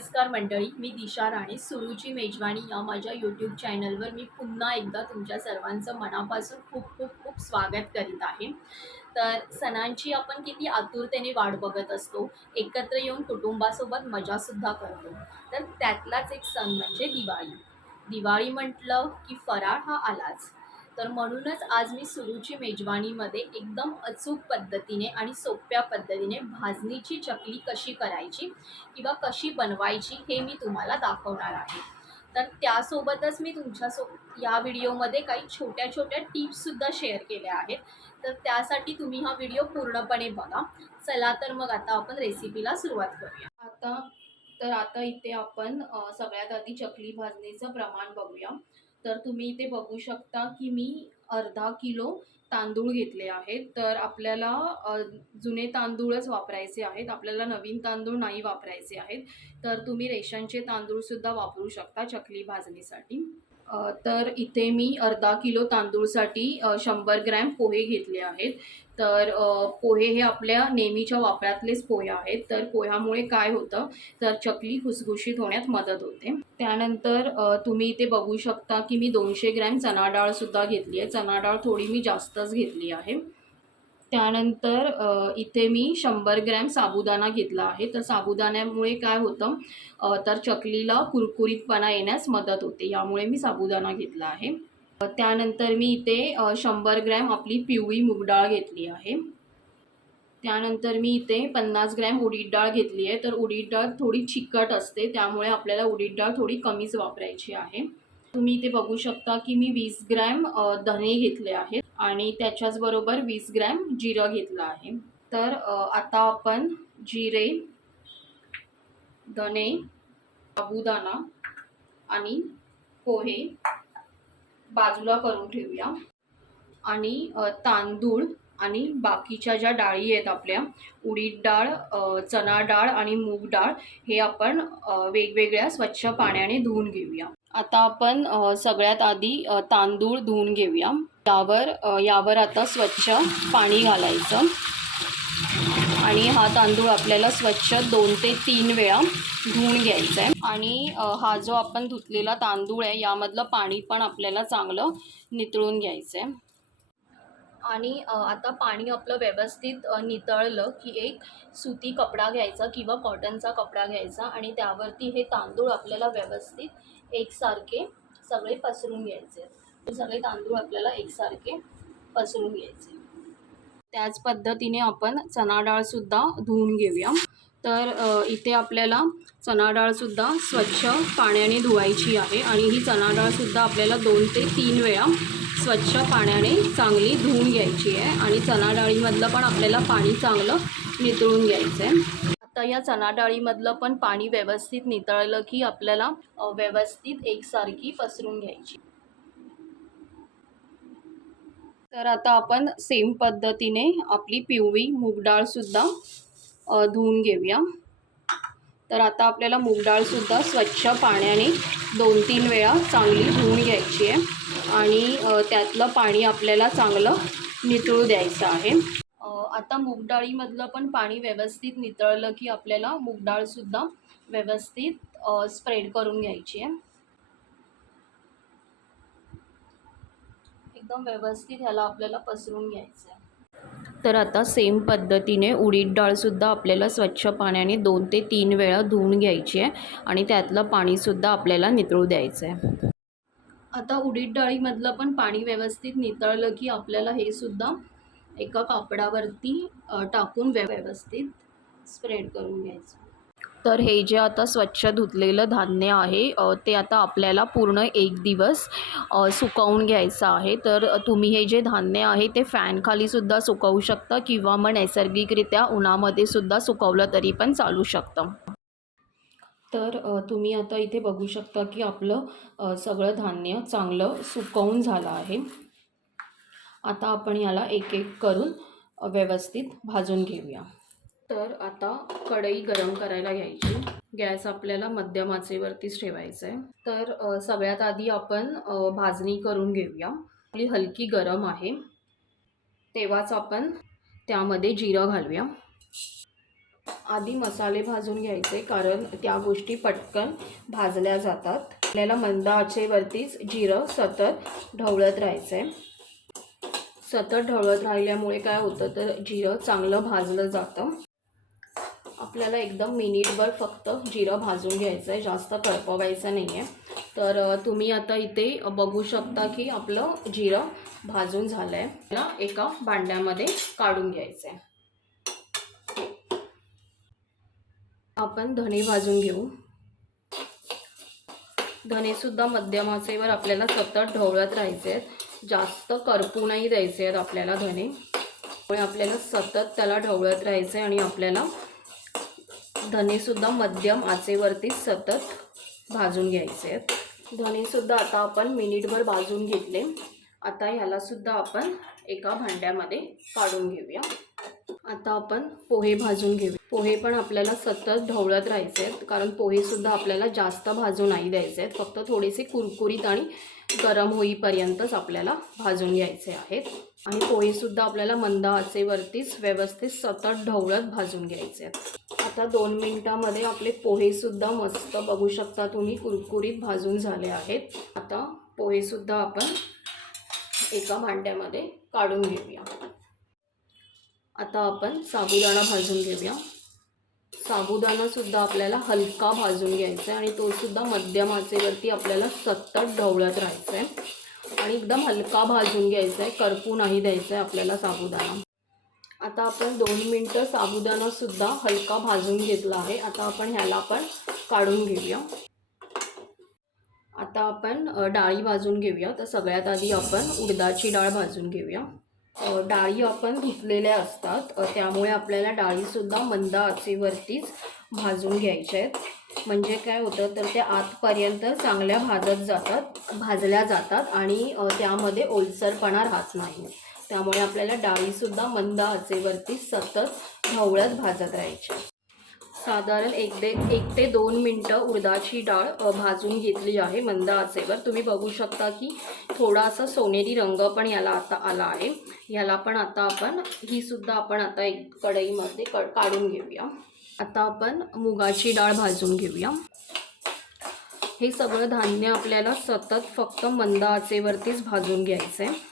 नमस्कार मंडळी, मी दिशा राणे. सुरुची मेजवानी या माझ्या यूट्यूब चॅनलवर मी पुन्हा एकदा तुमच्या सर्वांचं मनापासून खूप खूप खूप स्वागत करीत आहे. तर सणांची आपण किती आतुरतेने वाट बघत असतो, एकत्र येऊन कुटुंबासोबत मजासुद्धा करतो. तर त्यातलाच एक सण म्हणजे दिवाळी. दिवाळी म्हटलं की फराळ हा आलाच. तर म्हणूनच आज मी सुरुची मेजवानीमध्ये एकदम अचूक पद्धतीने आणि सोप्या पद्धतीने भाजणीची चकली कशी करायची किंवा कशी बनवायची हे मी तुम्हाला दाखवणार आहे. तर त्यासोबतच मी या व्हिडिओमध्ये काही छोट्या छोट्या टिप्ससुद्धा शेअर केल्या आहेत. तर त्यासाठी तुम्ही हा व्हिडिओ पूर्णपणे बघा. चला तर मग आता आपण रेसिपीला सुरुवात करूया. आता इथे आपण सगळ्यात आधी चकली भाजणीचं प्रमाण बघूया. तर तुम्ही इथे बघू शकता की मी अर्धा किलो तांदूळ घेतले आहेत. तर आपल्याला जुने तांदूळच वापरायचे आहेत, आपल्याला नवीन तांदूळ नाही वापरायचे आहेत. तर तुम्ही रेशनचे तांदूळसुद्धा वापरू शकता चकली भाजणीसाठी. तर इथे मी अर्धा किलो तांदूळसाठी 100 ग्रॅम पोहे घेतले आहेत. तर पोहे हे आपल्या नेहमीच्या वापरातलेच पोहे आहेत. तर पोह्यामुळे काय होतं, तर चकली खुसखुशीत होण्यात मदत होते. त्यानंतर तुम्ही इथे बघू शकता की मी 200 ग्रॅम चणा डाळसुद्धा घेतली आहे. चणा डाळ थोडी मी जास्तच घेतली आहे. त्यानंतर इथे मी 100 ग्रॅम साबुदाणा घेतला आहे. तर साबुदाण्यामुळे काय होतं, तर चकलीला कुरकुरीतपणा येण्यास मदत होते, यामुळे मी साबुदाणा घेतला आहे. त्यानंतर मी इथे 100 ग्रॅम आपली पिवळी मूग डाळ घेतली आहे. त्यानंतर मी इथे 50 ग्रॅम उडीद डाळ घेतली आहे. तर उडीद डाळ थोडी चिकट असते, त्यामुळे आपल्याला उडीद डाळ थोडी कमीच वापरायची आहे. तुम्ही इथे बघू शकता की मी 20 ग्रॅम धने घेतले आहेत आणि त्याच्याचबरोबर 20 ग्रॅम जिरं घेतलं आहे. तर आता आपण जिरे, धने, साबुदाणा आणि पोहे बाजूला करून ठेवूया आणि तांदूळ आणि बाकीच्या ज्या डाळी आहेत आपल्या, उडीद डाळ, चणा डाळ आणि मूग डाळ, हे आपण वेगवेगळ्या स्वच्छ पाण्याने धुवून घेऊया. आता आपण सगळ्यात आधी तांदूळ धुवून घेऊया. यावर आता स्वच्छ पाणी घालायचं आणि हा तांदूळ आपल्याला स्वच्छ 2 ते 3 वेळा धुवून घ्यायचा आहे. आणि हा जो आपण धुतलेला तांदूळ आहे, यामधलं पाणी पण आपल्याला चांगलं नितळून घ्यायचं आहे. आणि आता पाणी आपलं व्यवस्थित नितळलं की एक सुती कपडा घ्यायचा किंवा कॉटनचा कपडा घ्यायचा आणि त्यावरती हे तांदूळ आपल्याला व्यवस्थित एकसारखे सगळे पसरून घ्यायचे. सगळे तांदूळ आपल्याला एकसारखे पसरून घ्यायचे. त्याच पद्धतीने आपण चणा डाळसुद्धा धुवून घेऊया. तर इथे आपल्याला चणा डाळसुद्धा स्वच्छ पाण्याने धुवायची आहे आणि ही चणा डाळसुद्धा आपल्याला 2 ते 3 वेळा स्वच्छ पाण्याने चांगली धुवून घ्यायची आहे आणि चणा डाळीमधलं पण आपल्याला पाणी चांगलं नितळून घ्यायचं आहे. आता या चणा डाळीमधलं पण पाणी व्यवस्थित नितळलं की आपल्याला व्यवस्थित एकसारखी पसरून घ्यायची. तर आता आपण सेम पद्धतीने आपली पिवळी मूग डाळसुद्धा धुवून घेऊया. तर आता आपल्याला मूग डाळसुद्धा स्वच्छ पाण्याने 2-3 वेळा चांगली धुवून घ्यायची आहे आणि त्यातलं पाणी आपल्याला चांगलं नितळू द्यायचं आहे. आता मूग डाळीमधलं पण पाणी व्यवस्थित नितळलं की आपल्याला मूग डाळसुद्धा व्यवस्थित स्प्रेड करून घ्यायची आहे. एकदम व्यवस्थित ह्याला आपल्याला पसरून घ्यायचं आहे. तर आता सेम पद्धतीने उडीद डाळसुद्धा आपल्याला स्वच्छ पाण्याने 2 ते 3 वेळा धुवून घ्यायची आहे आणि त्यातलं पाणीसुद्धा आपल्याला नितळू द्यायचं आहे. आता उडीद डाळीमधलं पण पाणी व्यवस्थित नितळलं की आपल्याला हे सुद्धा एका कापडावरती टाकून व्यवस्थित स्प्रेड करून घ्यायचं. तर हे जे आता स्वच्छ धुतलेलं धान्य आहे, ते आता आपल्याला पूर्ण 1 दिवस सुकवून घ्यायचं आहे. तर तुम्ही हे जे धान्य आहे ते फॅनखालीसुद्धा सुकवू शकता किंवा मग नैसर्गिकरित्या उन्हामध्ये सुद्धा सुकवलं तरी पण चालू शकतं. तर तुम्ही आता इथे बघू शकता की आपलं सगळं धान्य चांगलं सुकवून झालं आहे. आता आपण याला एक एक करून व्यवस्थित भाजून घेऊया. तर आता कढई गरम करायला घ्यायची. गॅस आपल्याला मध्यम आचेवरतीच ठेवायचा आहे. तर सगळ्यात आधी आपण भाजणी करून घेऊया. आपली हलकी गरम आहे तेव्हाच आपण त्यामध्ये जिरं घालूया. आधी मसाले भाजून घ्यायचे, कारण त्या गोष्टी पटकन भाजल्या जातात. आपल्याला मंद आचेवरतीच जिरं सतत ढवळत राहायचं आहे. सतत ढवळत राहिल्यामुळे काय होतं तर जिरं चांगलं भाजलं जातं. आपल्याला एकदम मिनिटभर फक्त जिरं भाजून घ्यायचं आहे, जास्त करपवायचं नाही आहे. तर तुम्ही आता इथे बघू शकता की आपलं जिरं भाजून झालं आहे. त्याला एका भांड्यामध्ये काढून घ्यायचं आहे. आपण धणे भाजून घेऊ. धणेसुद्धा मध्यम आचेवर आपल्याला सतत ढवळत राहायचे आहेत, जास्त करपू नाही द्यायचे आहेत आपल्याला धणे. त्यामुळे आपल्याला सतत त्याला ढवळत राहायचं आहे आणि आपल्याला धणेसुद्धा मध्यम आचेवरती सतत भाजून घ्यायचे आहेत. धणेसुद्धा आता आपण मिनिटभर भाजून घेतले. आता ह्यालासुद्धा आपण एका भांड्यामध्ये काढून घेऊया. आता आपण पोहे भाजून घेऊ. पोहे पण आपल्याला सतत ढवळत राहायचे आहेत, कारण पोहेसुद्धा आपल्याला जास्त भाजून नाही द्यायचे आहेत. फक्त थोडेसे कुरकुरीत आणि गरम होईपर्यंतच आपल्याला भाजून घ्यायचे आहेत. आणि पोहेसुद्धा आपल्याला मंद आचेवरतीच व्यवस्थित सतत ढवळत भाजून घ्यायचे आहेत. आता 2 मिनिटांमध्ये आपले पोहेसुद्धा मस्त बघू शकता तुम्ही कुरकुरीत भाजून झाले आहेत. आता पोहेसुद्धा आपण एका भांड्यामध्ये काढून घेऊया. आता आपण साबुदाणा भाजून घेऊया. साबुदाणासुद्धा आपल्याला हलका भाजून घ्यायचा आहे आणि तोसुद्धा मध्यम आचेवरती आपल्याला सतत ढवळत राहायचं आहे आणि एकदम हलका भाजून घ्यायचा आहे, करपू नाही द्यायचं आहे आपल्याला साबुदाणा. आता आपण 2 मिनटं साबुदाणासुद्धा हलका भाजून घेतला आहे. आता आपण ह्याला पण काढून घेऊया. आता आपण डाळी भाजून घेऊया. तर सगळ्यात आधी आपण उडदाची डाळ भाजून घेऊया. डाळी आपण धुतलेल्या असतात, त्यामुळे आपल्याला डाळीसुद्धा मंद आचेवरतीच भाजून घ्यायच्या आहेत. म्हणजे काय होतं तर त्या आतपर्यंत चांगल्या भाजल्या जातात आणि त्यामध्ये ओलसरपणा राहत नाही. त्यामुळे आपल्याला डाळीसुद्धा मंद आचेवरती सतत ढवळत भाजत राहायची. साधारण 1 ते 2 मिनटं उडदाची डाळ भाजून घेतली आहे मंद आचेवर. तुम्ही बघू शकता की थोडासा सोनेरी रंग पण याला आता आला आहे. ह्याला पण आता आपण हीसुद्धा आपण आता एक कढईमध्ये काढून घेऊया. आता आपण मुगाची डाळ भाजून घेऊया. हे सगळं धान्य आपल्याला सतत फक्त मंद आचेवरतीच भाजून घ्यायचं आहे.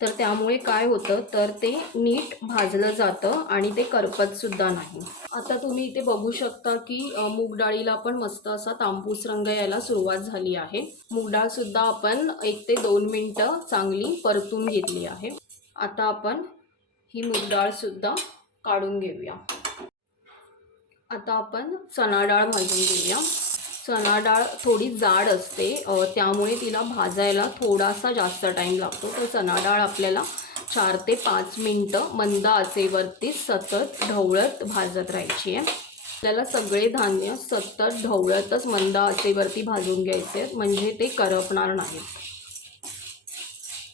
तर त्यामुळे काय होतं तर ते नीट भाजलं जातं आणि ते करपतसुद्धा नाही. आता तुम्ही इथे बघू शकता की मूग डाळीला पण मस्त असा तांबूस रंग यायला सुरुवात झाली आहे. मूग डाळसुद्धा आपण 1 ते 2 मिनटं चांगली परतून घेतली आहे. आता आपण ही मूग डाळसुद्धा काढून घेऊया. आता आपण चणा डाळ भाजून घेऊया. चणा डाळ थोडी जाड असते, त्यामुळे तिला भाजायला थोडासा जास्त टाईम लागतो. तर चणा डाळ आपल्याला 4 ते 5 मिनटं मंद आचेवरती सतत ढवळत भाजत राहायची आहे. आपल्याला सगळे धान्य सतत ढवळतच मंद आचेवरती भाजून घ्यायचे आहेत, म्हणजे ते करपणार नाहीत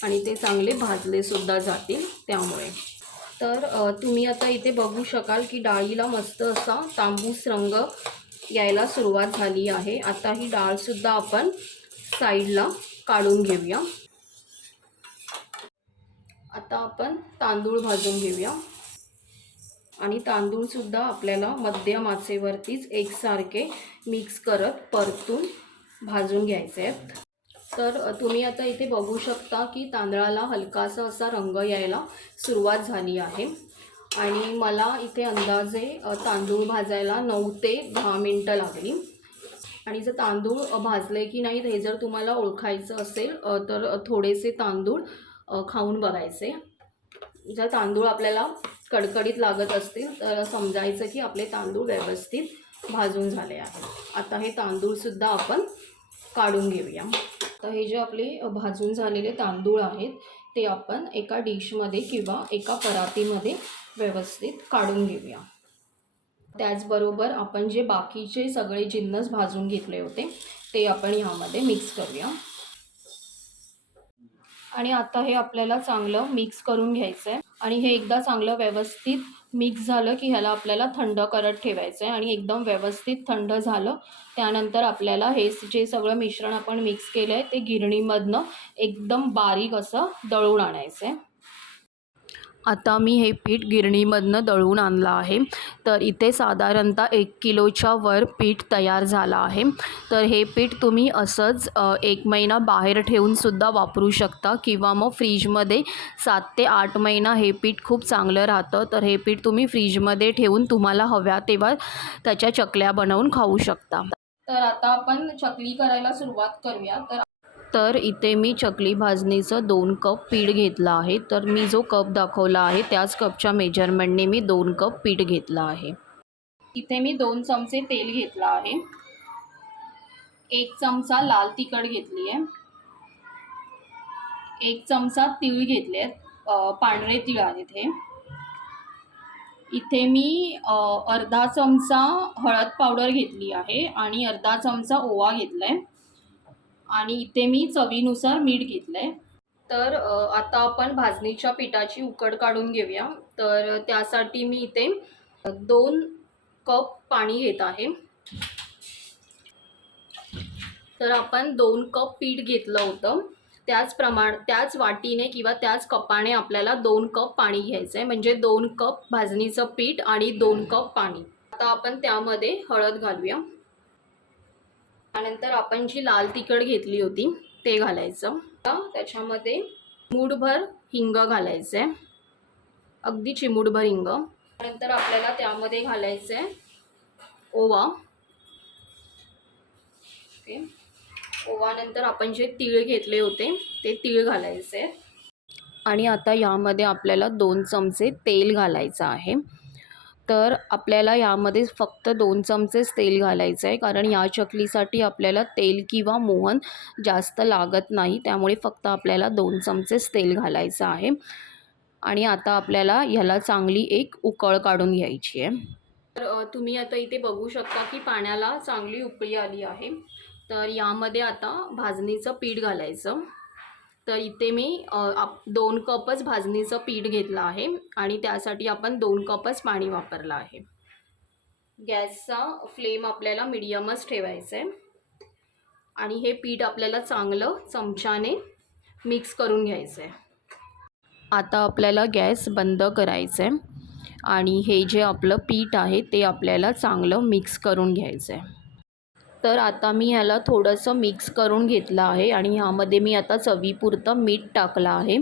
आणि ते चांगले भाजलेसुद्धा जातील. त्यामुळे तर तुम्ही आता इथे बघू शकाल की डाळीला मस्त असा तांबूस रंग यायला सुरुवात झाली आहे. आता ही डाळसुद्धा आपण साईडला काढून घेऊया. आता आपण तांदूळ भाजून घेऊया आणि तांदूळसुद्धा आपल्याला मध्यम आचेवरतीच एकसारखे मिक्स करत परतून भाजून घ्यायचे आहेत. तर तुम्ही आता इथे बघू शकता की तांदळाला हलकासा असा रंग यायला सुरुवात झाली आहे आणि मला इथे अंदाजे तांदूळ भाजायला 9 ते 10 मिनटं लागली. आणि जर तांदूळ भाजले की नाही हे जर तुम्हाला ओळखायचं असेल तर थोडेसे तांदूळ खाऊन बघायचे. जर तांदूळ आपल्याला कडकडीत लागत असतील तर समजायचं की आपले तांदूळ व्यवस्थित भाजून झाले आहेत. आता हे तांदूळसुद्धा आपण काढून घेऊया. तर हे जे आपले भाजून झालेले तांदूळ आहेत ते आपण एका डिशमध्ये किंवा एका परातीमध्ये व्यवस्थित काढून घेऊया. त्याचबरोबर आपण जे बाकीचे सगळे जिन्नस भाजून घेतले होते ते आपण यामध्ये मिक्स करूया. आणि आता हे आपल्याला चांगलं मिक्स करून घ्यायचं आहे. आणि हे एकदा चांगलं व्यवस्थित मिक्स झालं की ह्याला आपल्याला थंड करत ठेवायचं आहे. आणि एकदम व्यवस्थित थंड झालं त्यानंतर आपल्याला हे जे सगळं मिश्रण आपण मिक्स केलं आहे ते गिरणीमधनं एकदम बारीक असं दळून आणायचं आहे. आता मी हे पीठ गिरणीमधनं दळून आणलं आहे. तर इथे साधारणतः 1 किलोच्या वर पीठ तयार झालं आहे. तर हे पीठ तुम्ही असंच 1 महिना बाहेर ठेवूनसुद्धा वापरू शकता किंवा मग फ्रीजमध्ये 7 ते 8 महिना हे पीठ खूप चांगलं राहतं. तर हे पीठ तुम्ही फ्रीजमध्ये ठेवून तुम्हाला हव्या तेव्हा त्याच्या चकल्या बनवून खाऊ शकता. तर आता आपण चकली करायला सुरुवात करूया. तर इथे मी चकली भाजणीचं 2 कप पीठ घेतलं आहे. तर मी जो कप दाखवला आहे त्याच कपच्या मेजरमेंटने मी 2 कप पीठ घेतलं आहे. इथे मी 2 चमचे तेल घेतलं आहे. 1 चमचा लाल तिखट घेतली आहे. 1 चमचा तीळ घेतले आहेत. पांढरे तीळ आहेत हे. इथे मी अर्धा चमचा हळद पावडर घेतली आहे आणि अर्धा चमचा ओवा घेतला आहे आणि इथे मी चवीनुसार मीठ घेतलं आहे. तर आता आपण भाजणीच्या पिठाची उकड काढून घेऊया. तर त्यासाठी मी इथे 2 कप पाणी घेत आहे. तर आपण 2 कप पीठ घेतलं होतं त्याच वाटीने किंवा त्याच कपाने आपल्याला 2 कप पाणी घ्यायचं आहे. म्हणजे 2 कप भाजणीचं पीठ आणि 2 कप पाणी. आता आपण त्यामध्ये हळद घालूया. त्यानंतर आपण जी लाल तिखट घेतली होती ते घालायचं. त्याच्यामध्ये चिमूटभर हिंग घालायचं आहे. अगदी चिमूटभर हिंग. त्यानंतर आपल्याला त्यामध्ये घालायचं आहे ओवा. ओके. ओवानंतर आपण जे तीळ घेतले होते ते तीळ घालायचे आणि आता यामध्ये आपल्याला 2 चमचे तेल घालायचं आहे. तर आपल्याला यामध्ये फक्त 2 चमचेच तेल घालायचं आहे कारण या चकलीसाठी आपल्याला तेल किंवा मोहन जास्त लागत नाही. त्यामुळे फक्त आपल्याला 2 चमचेच तेल घालायचं आहे आणि आता आपल्याला ह्याला चांगली एक उकळ काढून घ्यायची आहे. तर तुम्ही आता इथे बघू शकता की पाण्याला चांगली उकळी आली आहे. तर यामध्ये आता भाजणीचं पीठ घालायचं. तर इथे मी 2 कपच भाजणीचं पीठ घेतलं आहे आणि त्यासाठी आपण 2 कपच पाणी वापरलं आहे. गॅसचा फ्लेम आपल्याला मीडियमच ठेवायचा आहे आणि हे पीठ आपल्याला चांगलं चमच्याने मिक्स करून घ्यायचं आहे. आता आपल्याला गॅस बंद करायचं आहे आणि हे जे आपलं पीठ आहे ते आपल्याला चांगलं मिक्स करून घ्यायचं आहे. तर आता मी ह्याला थोडंसं मिक्स करून घेतलं आहे आणि ह्यामध्ये मी आता चवीपुरतं मीठ टाकलं आहे.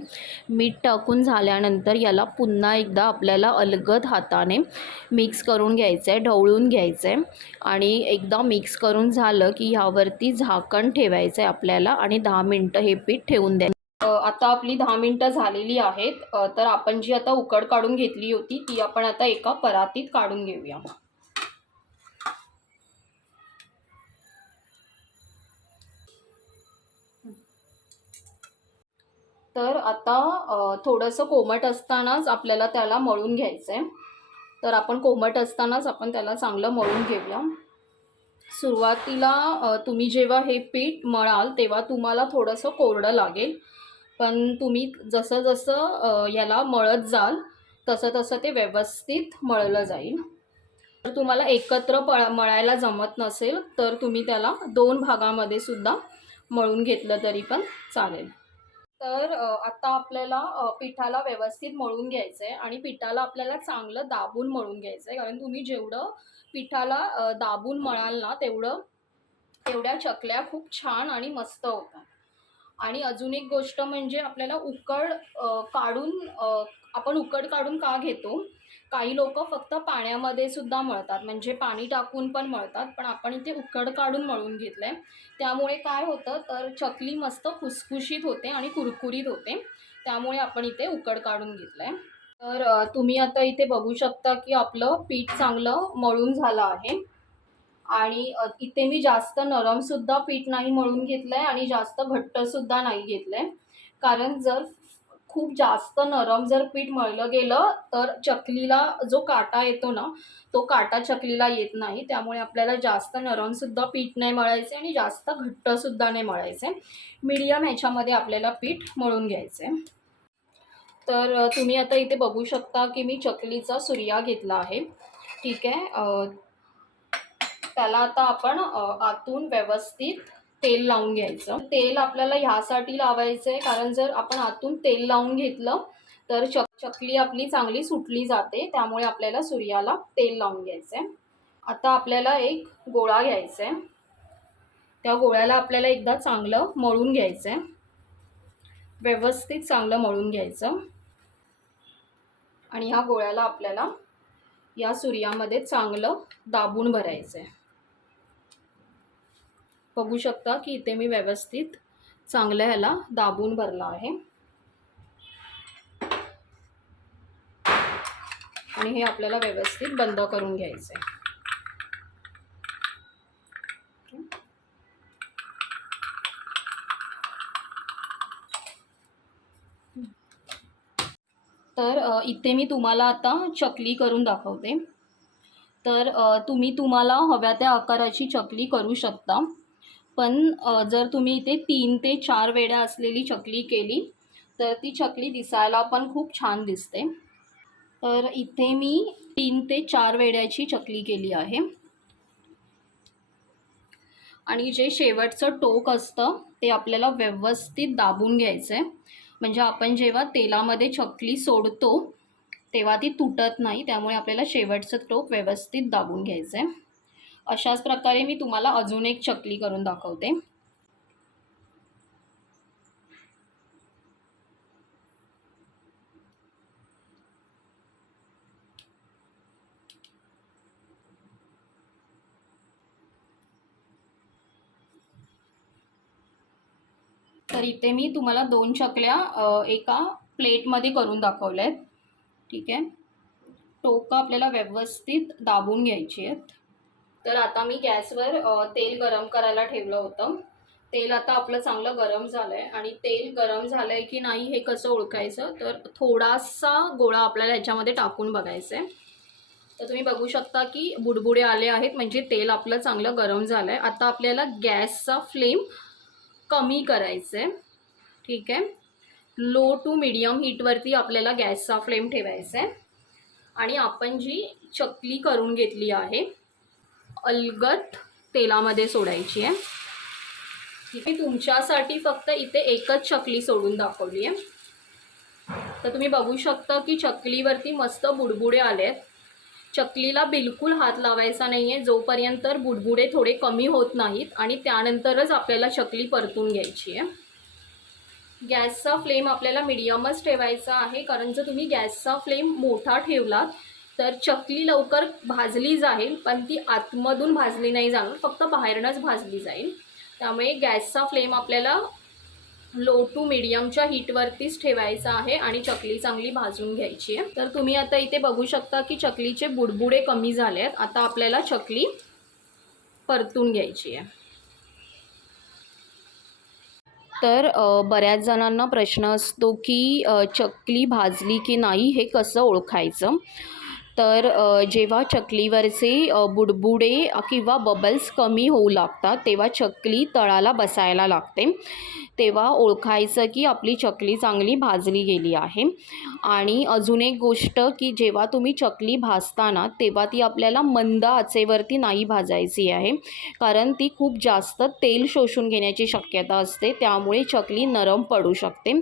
मीठ टाकून झाल्यानंतर याला पुन्हा एकदा आपल्याला अलगद हाताने मिक्स करून घ्यायचं आहे, ढवळून घ्यायचं आहे आणि एकदा मिक्स करून झालं की ह्यावरती झाकण ठेवायचं आहे आपल्याला आणि 10 मिनटं हे पीठ ठेवून द्यायचं. आता आपली 10 मिनटं झालेली आहेत. तर आपण जी आता उकड काढून घेतली होती ती आपण आता एका परातीत काढून घेऊया. तर आता थोडंसं कोमट असतानाच आपल्याला त्याला मळून घ्यायचं आहे. तर आपण कोमट असतानाच आपण त्याला चांगलं मळून घेऊया. सुरुवातीला तुम्ही जेव्हा हे पीठ मळाल तेव्हा तुम्हाला थोडंसं कोरडं लागेल. पण तुम्ही जसं जसं याला मळत जाल तसं तसं ते व्यवस्थित मळलं जाईल. जर तुम्हाला एकत्र मळायला जमत नसेल तर तुम्ही त्याला 2 भागामध्ये सुद्धा मळून घेतलं तरी पण चालेल. तर आता आपल्याला पिठाला व्यवस्थित मळून घ्यायचं आहे आणि पिठाला आपल्याला चांगलं दाबून मळून घ्यायचं आहे. कारण तुम्ही जेवढं पिठाला दाबून मळाल ना तेवढ्या चकल्या खूप छान आणि मस्त होतात. आणि अजून एक गोष्ट म्हणजे आपल्याला आपण उकड काढून का घेतो? काही लोक फक्त पाण्यामध्ये सुद्धा मळतात, म्हणजे पाणी टाकून पण मळतात, पण आपण इथे उकड काढून मळून घेतलं आहे. त्यामुळे काय होतं तर चकली मस्त खुसखुशीत होते आणि कुरकुरीत होते. त्यामुळे आपण इथे उकड काढून घेतलं आहे. तर तुम्ही आता इथे बघू शकता की आपलं पीठ चांगलं मळून झालं आहे आणि इथे मी जास्त नरमसुद्धा पीठ नाही मळून घेतलं आहे आणि जास्त घट्टसुद्धा नाही घेतलं आहे. कारण जर खूप जास्त नरम जर पीठ मळलं गेलं तर चकलीला जो काटा येतो ना तो काटा चकलीला येत नाही. त्यामुळे आपल्याला जास्त नरमसुद्धा पीठ नाही मळायचं आणि जास्त घट्टसुद्धा नाही मळायचं आहे. मीडियम ह्याच्यामध्ये आपल्याला पीठ मळून घ्यायचं आहे. तर तुम्ही आता इथे बघू शकता की मी चकलीचा सुरिया घेतला आहे. ठीक आहे. त्याला आता आपण आतून व्यवस्थित तेल लावून घ्यायचं. तेल आपल्याला ह्यासाठी लावायचं आहे कारण जर आपण आतून तेल लावून घेतलं तर चकली आपली चांगली सुटली जाते, त्यामुळे आपल्याला सूर्याला तेल लावून घ्यायचं आहे. आता आपल्याला एक गोळा घ्यायचा आहे. त्या गोळ्याला आपल्याला एकदा चांगलं मळून घ्यायचं आहे. व्यवस्थित चांगलं मळून घ्यायचं आणि ह्या गोळ्याला आपल्याला या सूर्यामध्ये चांगलं दाबून भरायचं आहे. बघू शकता की इथे मी व्यवस्थित चांगलं ह्याला दाबून भरला आहे आणि हे आपल्याला व्यवस्थित बंद करून घ्यायचं आहे. तर इथे मी तुम्हाला आता चकली करून दाखवते. तर तुम्हाला हव्या त्या आकाराची चकली करू शकता, पण जर तुम्ही इथे 3 ते 4 वेड्या असलेली चकली केली तर ती चकली दिसायला पण खूप छान दिसते. तर इथे मी 3 ते 4 वेड्याची चकली केली आहे आणि जे शेवटचं टोक असतं ते आपल्याला व्यवस्थित दाबून घ्यायचं आहे. म्हणजे आपण जेव्हा तेलामध्ये चकली सोडतो तेव्हा ती तुटत नाही, त्यामुळे आपल्याला शेवटचं टोक व्यवस्थित दाबून घ्यायचं आहे. अशाच प्रकारे मी तुम्हाला अजून एक चकली करून दाखवते. तर इथे मी तुम्हाला 2 चकल्या एका प्लेटमध्ये करून दाखवल्या आहेत. ठीक आहे. टोकं आपल्याला व्यवस्थित दाबून घ्यायची आहेत. तर आता मी गॅसवर तेल गरम करायला ठेवलं होतं. तेल आता आपलं चांगलं गरम झालं आहे आणि तेल गरम झालं आहे की नाही हे कसं ओळखायचं, तर थोडासा गोळा आपल्याला याच्यामध्ये टाकून बघायचं आहे. तर तुम्ही बघू शकता की बुडबुडे आले आहेत, म्हणजे तेल आपलं चांगलं गरम झालं आहे. आता आपल्याला गॅसचा फ्लेम कमी करायचं आहे. ठीक आहे. लो टू मीडियम हीटवरती आपल्याला गॅसचा फ्लेम ठेवायचा आहे आणि आपण जी चकली करून घेतली आहे अलगद तेलामध्ये सोडायची आहे. ठीक आहे. तुमच्यासाठी फक्त इथे एकच चकली सोडून दाखवली आहे. तर तुम्ही बघू शकता की चकलीवरती मस्त बुडबुडे आले आहेत. चकलीला बिलकुल हात लावायचा नाही आहे जोपर्यंत बुडबुडे थोडे कमी होत नाहीत आणि त्यानंतरच आपल्याला चकली परतून घ्यायची आहे. गॅसचा फ्लेम आपल्याला मीडियमच ठेवायचा आहे, कारण जर तुम्ही गॅसचा फ्लेम मोठा ठेवलात तर चकली लवकर भाजली जाईल, पण ती आतमधून भाजली नाही जाणार, फक्त बाहेरनंच भाजली जाईल. त्यामुळे गॅसचा फ्लेम आपल्याला लो टू मीडियमच्या हीटवरतीच ठेवायचा आहे आणि चकली चांगली भाजून घ्यायची आहे. तर तुम्ही आता इथे बघू शकता की चकलीचे बुडबुडे कमी झाले आहेत. आता आपल्याला चकली परतून घ्यायची आहे. तर बऱ्याच जणांना प्रश्न असतो की चकली भाजली की नाही हे कसं ओळखायचं. तर जेव्हा चकलीवरचे बुडबुडे किंवा बबल्स कमी होऊ लागतात तेव्हा चकली तळाला बसायला लागते. तेव्हा ओळखायचं की आपली चकली चांगली भाजली गेली आहे. आणि अजून एक गोष्ट की जेव्हा तुम्ही चकली भाजताना तेव्हा ती आपल्याला मंद आचेवरती नाही भाजायची आहे, कारण ती खूप जास्त तेल शोषून घेण्याची शक्यता असते, त्यामुळे चकली नरम पडू शकते.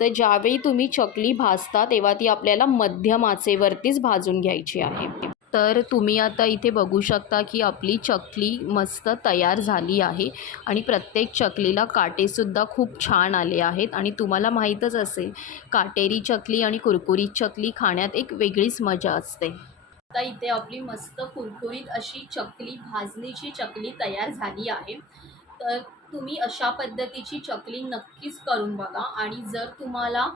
तर ज्यावेळी तुम्ही चकली भाजता तेव्हा ती आपल्याला मध्यम आचेवरतीच भाजून घ्यायची आहे. तर तुम्ही आता इथे बघू शकता की आपली चकली मस्त तयार झाली आहे आणि प्रत्येक चकलीला काटेसुद्धा खूप छान आले आहेत. आणि तुम्हाला माहीतच असेल, काटेरी चकली आणि कुरकुरीत चकली खाण्यात एक वेगळीच मजा असते. आता इथे आपली मस्त कुरकुरीत अशी चकली, भाजणीची चकली तयार झाली आहे. तर तुम्ही अशा पद्धतीची चकली नक्कीच करून बघा आणि जर तुम्हाला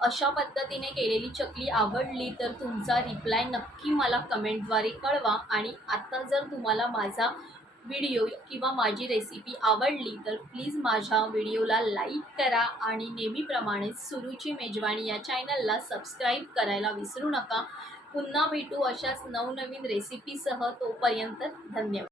अशा पद्धतीने केलेली चकली आवडली तर तुमचा रिप्लाय नक्की मला कमेंटद्वारे कळवा. आणि आता जर तुम्हाला माझा व्हिडिओ किंवा माझी रेसिपी आवडली तर प्लीज माझ्या व्हिडिओला लाईक करा आणि नेहमीप्रमाणे सुरुची मेजवानी या चॅनलला सबस्क्राईब करायला विसरू नका. पुन्हा भेटू अशाच नवनवीन रेसिपीसह. तोपर्यंत धन्यवाद.